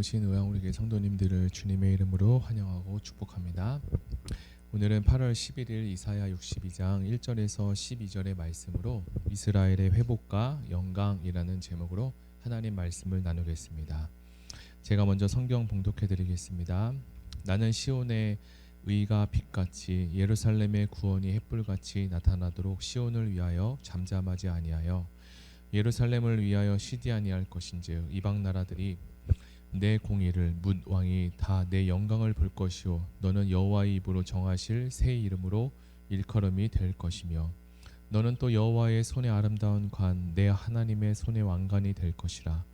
오신 의왕우리교회 성도님들을 주님의 이름으로 환영하고 축복합니다. 오늘은 8월 11일 이사야 62장 1절에서 12절의 말씀으로 이스라엘의 회복과 영광이라는 제목으로 하나님 말씀을 나누겠습니다. 제가 먼저 성경 봉독해 드리겠습니다. 나는 시온의 의가 빛같이 예루살렘의 구원이 햇불같이 나타나도록 시온을 위하여 잠잠하지 아니하여 예루살렘을 위하여 쉬지 아니할 것인즉 이방 나라들이 내 공의를 뭇 왕이 다 내 영광을 볼 것이요 너는 여호와의 입으로 정하실 새 이름으로 일컬음이 될 것이며 너는 또 여호와의 손의 아름다운 관 내 하나님의 손의 왕관이 될 것이라.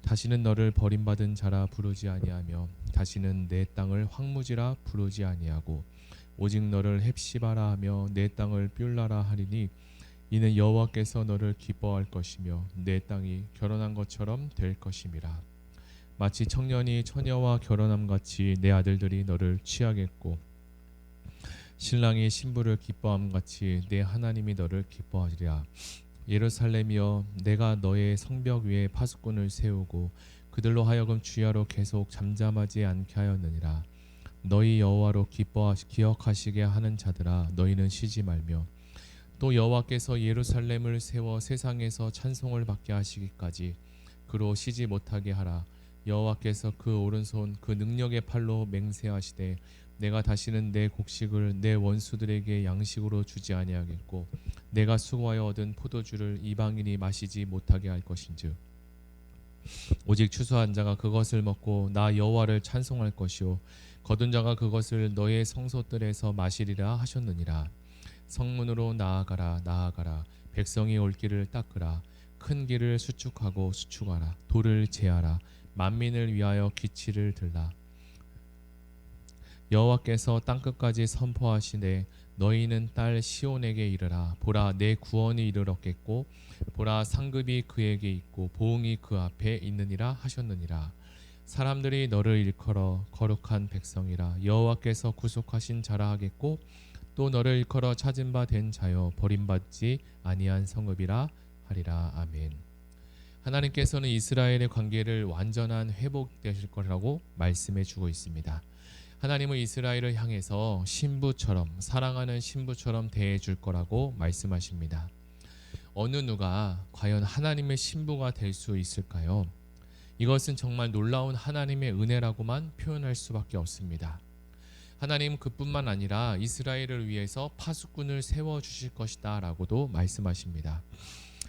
다시는 너를 버림받은 자라 부르지 아니하며 다시는 내 땅을 황무지라 부르지 아니하고 오직 너를 헵시바라 하며 내 땅을 뷸라라 하리니 이는 여호와께서 너를 기뻐할 것이며 내 땅이 결혼한 것처럼 될 것임이라. 마치 청년이 처녀와 결혼함같이 내 아들들이 너를 취하겠고 신랑이 신부를 기뻐함같이 내 하나님이 너를 기뻐하리라. 예루살렘이여 내가 너의 성벽 위에 파수꾼을 세우고 그들로 하여금 주야로 계속 잠잠하지 않게 하였느니라. 너희 여호와로 기억하시게 하는 자들아 너희는 쉬지 말며 또 여호와께서 예루살렘을 세워 세상에서 찬송을 받게 하시기까지 그로 쉬지 못하게 하라. 여호와께서 그 오른손 그 능력의 팔로 맹세하시되 내가 다시는 내 곡식을 내 원수들에게 양식으로 주지 아니하겠고 내가 수고하여 얻은 포도주를 이방인이 마시지 못하게 할 것인즉 오직 추수한 자가 그것을 먹고 나 여호와를 찬송할 것이요 거둔 자가 그것을 너의 성소들에서 마시리라 하셨느니라. 성문으로 나아가라 나아가라. 백성이 올 길을 닦으라. 큰 길을 수축하고 수축하라. 돌을 제하라. 만민을 위하여 기치를 들라. 여호와께서 땅끝까지 선포하시되 너희는 딸 시온에게 이르라. 보라 내 구원이 이르렀겠고 보라 상급이 그에게 있고 보응이 그 앞에 있느니라 하셨느니라. 사람들이 너를 일컬어 거룩한 백성이라 여호와께서 구속하신 자라 하겠고 또 너를 일컬어 찾은 바 된 자여 버림받지 아니한 성읍이라 하리라. 아멘. 하나님께서는 이스라엘의 관계를 완전한 회복되실 거라고 말씀해 주고 있습니다. 하나님은 이스라엘을 향해서 신부처럼 사랑하는 신부처럼 대해 줄 거라고 말씀하십니다. 어느 누가 과연 하나님의 신부가 될 수 있을까요? 이것은 정말 놀라운 하나님의 은혜라고만 표현할 수밖에 없습니다. 하나님 그뿐만 아니라 이스라엘을 위해서 파수꾼을 세워주실 것이다 라고도 말씀하십니다.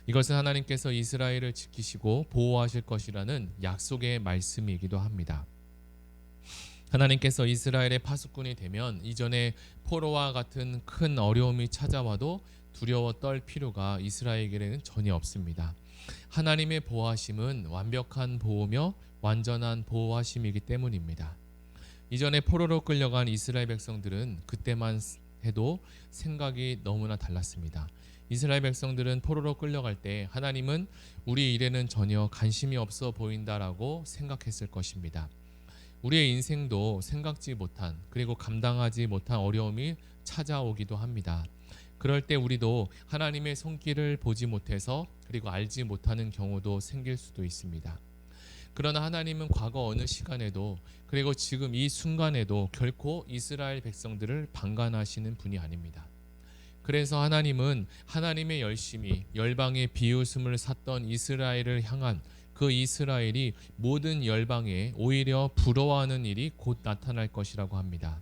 이것은 하나님께서 이스라엘을 지키시고 보호하실 것이라는 약속의 말씀이기도 합니다. 하나님께서 이스라엘의 파수꾼이 되면 이전에 포로와 같은 큰 어려움이 찾아와도 두려워 떨 필요가 이스라엘에게는 전혀 없습니다. 하나님의 보호하심은 완벽한 보호며 완전한 보호하심이기 때문입니다. 이전에 포로로 끌려간 이스라엘 백성들은 그때만 해도 생각이 너무나 달랐습니다. 이스라엘 백성들은 포로로 끌려갈 때 하나님은 우리 일에는 전혀 관심이 없어 보인다라고 생각했을 것입니다. 우리의 인생도 생각지 못한 그리고 감당하지 못한 어려움이 찾아오기도 합니다. 그럴 때 우리도 하나님의 손길을 보지 못해서 그리고 알지 못하는 경우도 생길 수도 있습니다. 그러나 하나님은 과거 어느 시간에도 그리고 지금 이 순간에도 결코 이스라엘 백성들을 방관하시는 분이 아닙니다. 그래서 하나님은 하나님의 열심히 열방의 비웃음을 샀던 이스라엘을 향한 그 이스라엘이 모든 열방에 오히려 부러워하는 일이 곧 나타날 것이라고 합니다.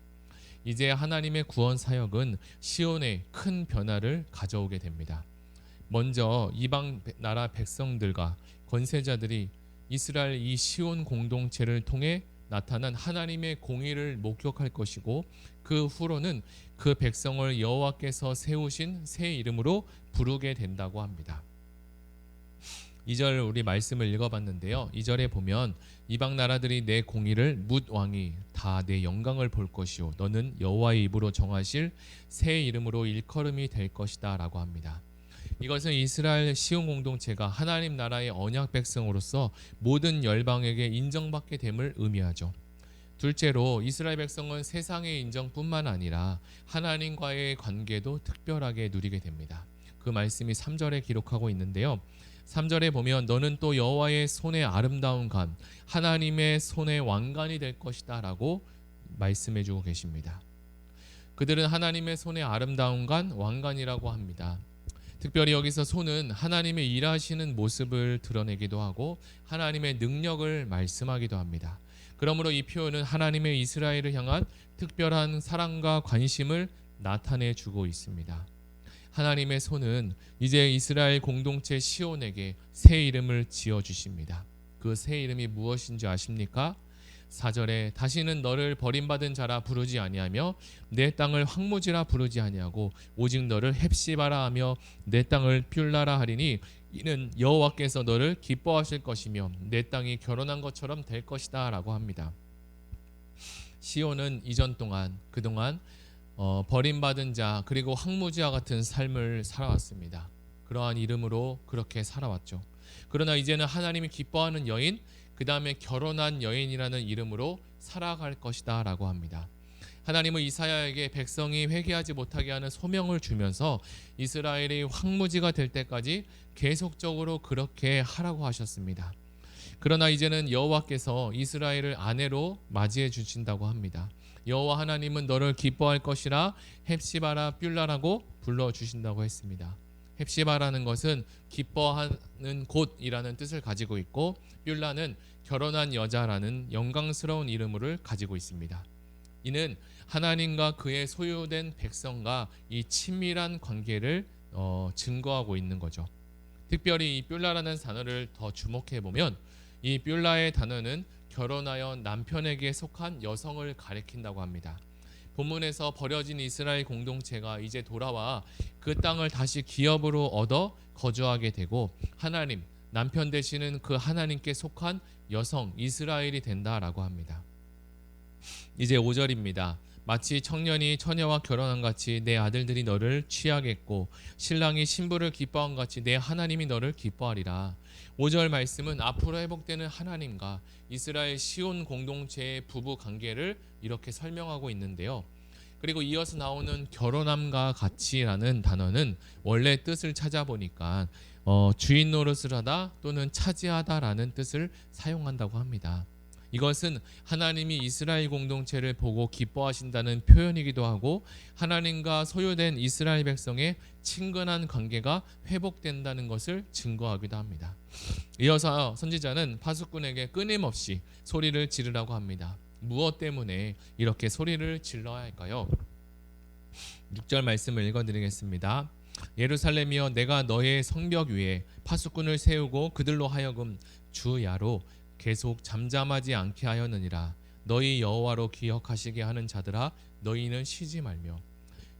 이제 하나님의 구원 사역은 시온에 큰 변화를 가져오게 됩니다. 먼저 이방 나라 백성들과 권세자들이 이스라엘 이 시온 공동체를 통해 나타난 하나님의 공의를 목격할 것이고 그 후로는 그 백성을 여호와께서 세우신 새 이름으로 부르게 된다고 합니다. 2절 우리 말씀을 읽어봤는데요. 2절에 보면 이방 나라들이 내 공의를 뭇 왕이 다 내 영광을 볼 것이요 너는 여호와의 입으로 정하실 새 이름으로 일컬음이 될 것이다 라고 합니다. 이것은 이스라엘 시온 공동체가 하나님 나라의 언약 백성으로서 모든 열방에게 인정받게 됨을 의미하죠. 둘째로 이스라엘 백성은 세상의 인정뿐만 아니라 하나님과의 관계도 특별하게 누리게 됩니다. 그 말씀이 3절에 기록하고 있는데요. 3절에 보면 너는 또 여호와의 손의 아름다운 관 하나님의 손의 왕관이 될 것이다 라고 말씀해 주고 계십니다. 그들은 하나님의 손의 아름다운 관 왕관이라고 합니다. 특별히 여기서 손은 하나님의 일하시는 모습을 드러내기도 하고 하나님의 능력을 말씀하기도 합니다. 그러므로 이 표현은 하나님의 이스라엘을 향한 특별한 사랑과 관심을 나타내 주고 있습니다. 하나님의 손은 이제 이스라엘 공동체 시온에게 새 이름을 지어 주십니다. 그 새 이름이 무엇인지 아십니까? 4절에 다시는 너를 버림받은 자라 부르지 아니하며 내 땅을 황무지라 부르지 아니하고 오직 너를 헵시바라 하며 내 땅을 뷸라라 하리니 이는 여호와께서 너를 기뻐하실 것이며 내 땅이 결혼한 것처럼 될 것이다 라고 합니다. 시온은 그동안 버림받은 자 그리고 황무지와 같은 삶을 살아왔습니다. 그러한 이름으로 그렇게 살아왔죠. 그러나 이제는 하나님이 기뻐하는 여인, 그 다음에 결혼한 여인이라는 이름으로 살아갈 것이다 라고 합니다. 하나님은 이사야에게 백성이 회개하지 못하게 하는 소명을 주면서 이스라엘이 황무지가 될 때까지 계속적으로 그렇게 하라고 하셨습니다. 그러나 이제는 여호와께서 이스라엘을 아내로 맞이해 주신다고 합니다. 여호와 하나님은 너를 기뻐할 것이라 헵시바라 뷸라라고 불러주신다고 했습니다. 헵시바라는 것은 기뻐하는 곳이라는 뜻을 가지고 있고 뷸라는 결혼한 여자라는 영광스러운 이름을 가지고 있습니다. 이는 하나님과 그의 소유된 백성과 이 친밀한 관계를 증거하고 있는 거죠. 특별히 이 뷸라라는 단어를 더 주목해 보면 이 뷸라의 단어는 결혼하여 남편에게 속한 여성을 가리킨다고 합니다. 본문에서 버려진 이스라엘 공동체가 이제 돌아와 그 땅을 다시 기업으로 얻어 거주하게 되고 하나님, 남편 되시는 그 하나님께 속한 여성 이스라엘이 된다라고 합니다. 이제 5절입니다. 마치 청년이 처녀와 결혼한 같이 내 아들들이 너를 취하겠고 신랑이 신부를 기뻐한 같이 내 하나님이 너를 기뻐하리라. 5절 말씀은 앞으로 회복되는 하나님과 이스라엘 시온 공동체의 부부 관계를 이렇게 설명하고 있는데요. 그리고 이어서 나오는 결혼함과 같이라는 단어는 원래 뜻을 찾아보니까 주인 노릇을 하다 또는 차지하다라는 뜻을 사용한다고 합니다. 이것은 하나님이 이스라엘 공동체를 보고 기뻐하신다는 표현이기도 하고 하나님과 소유된 이스라엘 백성의 친근한 관계가 회복된다는 것을 증거하기도 합니다. 이어서 선지자는 파수꾼에게 끊임없이 소리를 지르라고 합니다. 무엇 때문에 이렇게 소리를 질러야 할까요? 6절 말씀을 읽어드리겠습니다. 예루살렘이여 내가 너의 성벽 위에 파수꾼을 세우고 그들로 하여금 주야로 계속 잠잠하지 않게 하였느니라. 너희 여호와로 기억하시게 하는 자들아 너희는 쉬지 말며.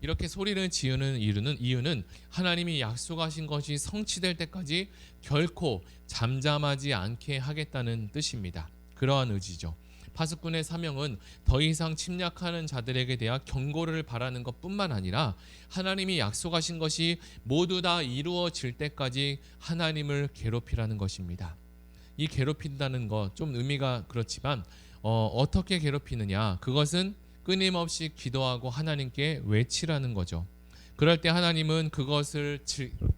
이렇게 소리를 지르는 이유는 하나님이 약속하신 것이 성취될 때까지 결코 잠잠하지 않게 하겠다는 뜻입니다. 그러한 의지죠. 파수꾼의 사명은 더 이상 침략하는 자들에게 대한 경고를 바라는 것뿐만 아니라 하나님이 약속하신 것이 모두 다 이루어질 때까지 하나님을 괴롭히라는 것입니다. 이 괴롭힌다는 것 좀 의미가 그렇지만 어떻게 괴롭히느냐, 그것은 끊임없이 기도하고 하나님께 외치라는 거죠. 그럴 때 하나님은 그것을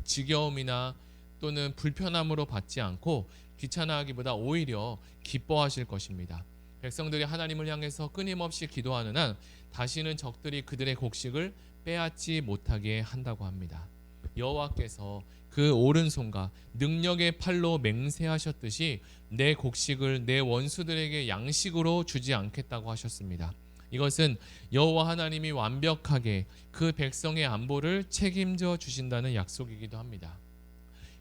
지겨움이나 또는 불편함으로 받지 않고 귀찮아하기보다 오히려 기뻐하실 것입니다. 백성들이 하나님을 향해서 끊임없이 기도하는 한 다시는 적들이 그들의 곡식을 빼앗지 못하게 한다고 합니다. 여호와께서 그 오른손과 능력의 팔로 맹세하셨듯이 내 곡식을 내 원수들에게 양식으로 주지 않겠다고 하셨습니다. 이것은 여호와 하나님이 완벽하게 그 백성의 안보를 책임져 주신다는 약속이기도 합니다.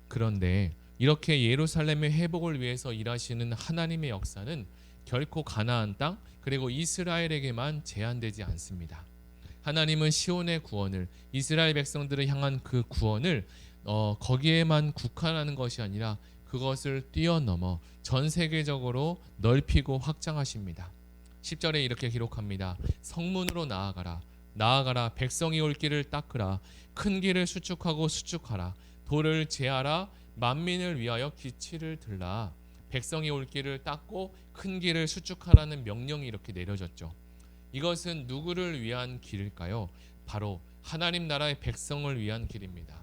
그런데 이렇게 예루살렘의 회복을 위해서 일하시는 하나님의 역사는 결코 가나안 땅 그리고 이스라엘에게만 제한되지 않습니다. 하나님은 시온의 구원을, 이스라엘 백성들을 향한 그 구원을 거기에만 국한하는 것이 아니라 그것을 뛰어넘어 전 세계적으로 넓히고 확장하십니다. 10절에 이렇게 기록합니다. 성문으로 나아가라 백성이 올 길을 닦으라 큰 길을 수축하고 수축하라 돌을 제하라 만민을 위하여 기치를 들라. 백성이 올 길을 닦고 큰 길을 수축하라는 명령이 이렇게 내려졌죠. 이것은 누구를 위한 길일까요? 바로 하나님 나라의 백성을 위한 길입니다.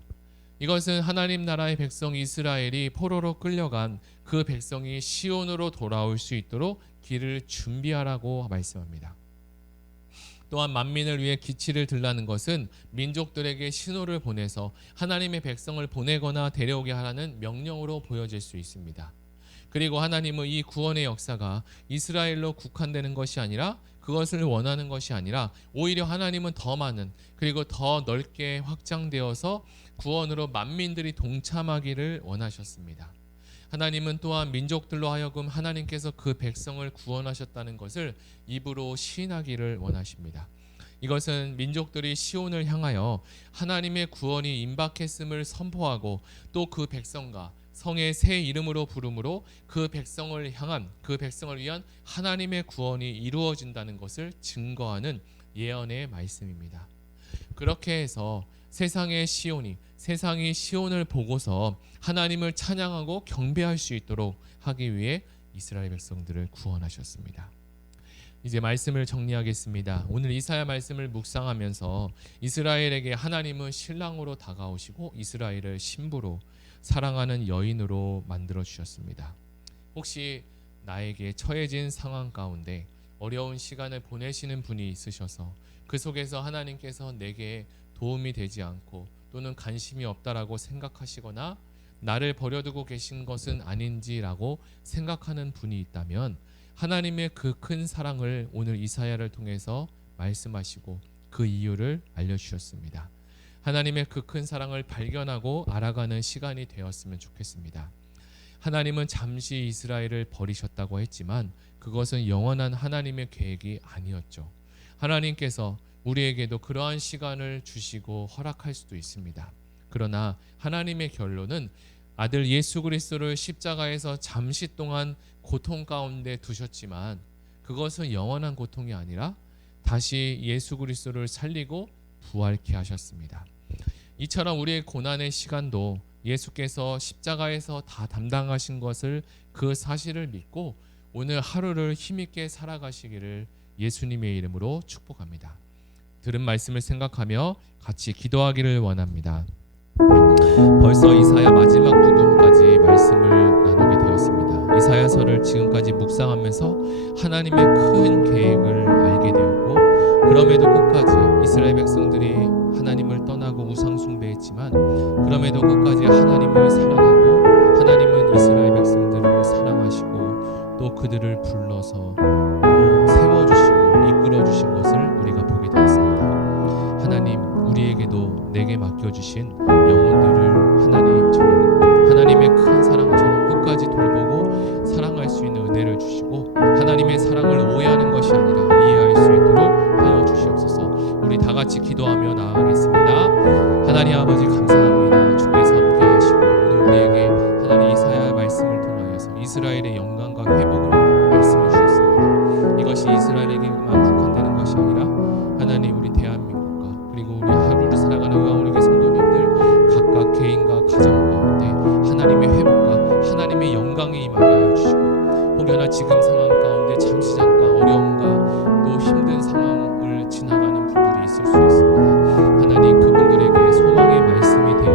이것은 하나님 나라의 백성 이스라엘이 포로로 끌려간 그 백성이 시온으로 돌아올 수 있도록 길을 준비하라고 말씀합니다. 또한 만민을 위해 기치를 들라는 것은 민족들에게 신호를 보내서 하나님의 백성을 보내거나 데려오게 하라는 명령으로 보여질 수 있습니다. 그리고 하나님은 이 구원의 역사가 이스라엘로 국한되는 것이 아니라, 그것을 원하는 것이 아니라, 오히려 하나님은 더 많은, 그리고 더 넓게 확장되어서 구원으로 만민들이 동참하기를 원하셨습니다. 하나님은 또한 민족들로 하여금 하나님께서 그 백성을 구원하셨다는 것을 입으로 시인하기를 원하십니다. 이것은 민족들이 시온을 향하여 하나님의 구원이 임박했음을 선포하고, 또 그 백성과 성의 새 이름으로 부름으로 그 백성을 위한 하나님의 구원이 이루어진다는 것을 증거하는 예언의 말씀입니다. 그렇게 해서 세상이 시온을 보고서 하나님을 찬양하고 경배할 수 있도록 하기 위해 이스라엘 백성들을 구원하셨습니다. 이제 말씀을 정리하겠습니다. 오늘 이사야 말씀을 묵상하면서 이스라엘에게 하나님은 신랑으로 다가오시고 이스라엘을 신부로, 사랑하는 여인으로 만들어 주셨습니다. 혹시 나에게 처해진 상황 가운데 어려운 시간을 보내시는 분이 있으셔서 그 속에서 하나님께서 내게 도움이 되지 않고 또는 관심이 없다라고 생각하시거나 나를 버려두고 계신 것은 아닌지라고 생각하는 분이 있다면, 하나님의 그 큰 사랑을 오늘 이사야를 통해서 말씀하시고 그 이유를 알려주셨습니다. 하나님의 그 큰 사랑을 발견하고 알아가는 시간이 되었으면 좋겠습니다. 하나님은 잠시 이스라엘을 버리셨다고 했지만 그것은 영원한 하나님의 계획이 아니었죠. 하나님께서 우리에게도 그러한 시간을 주시고 허락할 수도 있습니다. 그러나 하나님의 결론은 아들 예수 그리스도를 십자가에서 잠시 동안 고통 가운데 두셨지만 그것은 영원한 고통이 아니라 다시 예수 그리스도를 살리고 부활케 하셨습니다. 이처럼 우리의 고난의 시간도 예수께서 십자가에서 다 담당하신 것을, 그 사실을 믿고 오늘 하루를 힘있게 살아가시기를 예수님의 이름으로 축복합니다. 들은 말씀을 생각하며 같이 기도하기를 원합니다. 벌써 이사야 마지막 부분까지 말씀을 나누게 되었습니다. 이사야서를 지금까지 묵상하면서 하나님의 큰 계획을 알게 되었고, 그럼에도 끝까지 이스라엘 백성들이 하나님을 떠나고 우상 숭배했지만 그럼에도 끝까지 하나님을 사랑하고, 하나님은 이스라엘 백성들을 사랑하시고 또 그들을 불러서 또 세워주시고 이끌어주신 것을 우리가 보게 되었습니다. 하나님, 우리에게도 내게 맡겨주신 영혼들을 하나님처럼, 하나님의 큰 사랑처럼 끝까지 돌보고 사랑할 수 있는 은혜를 주시고, 하나님의 사랑을 오해하는 것이 아니라 이해할 수 있도록 하여 주시옵소서. 우리 다 같이 기도하며 나아가겠습니다. 하나님 아버지, 감사합니다. 주께서 함께 하시고 오늘 우리에게 하나님 이사야 말씀을 통하여서 이스라엘의 영광과 회복을 말씀해 주셨습니다. 이것이 이스라엘에게만 국한되는 것이 아니라 하나님 우리 대한민국과 그리고 우리 하루를 살아가는 의왕우리교회 성도님들 각각 개인과 가정 가운데 하나님의 회복과 하나님의 영광이 임하게 하여 주시고, 혹여나 지금 상황 가운데 잠시 잠깐 어려움과 또 힘든 상황을 지나가는 분들이 있을 수 있습니다. 하나님, 그분들에게 소망의 말씀이 되어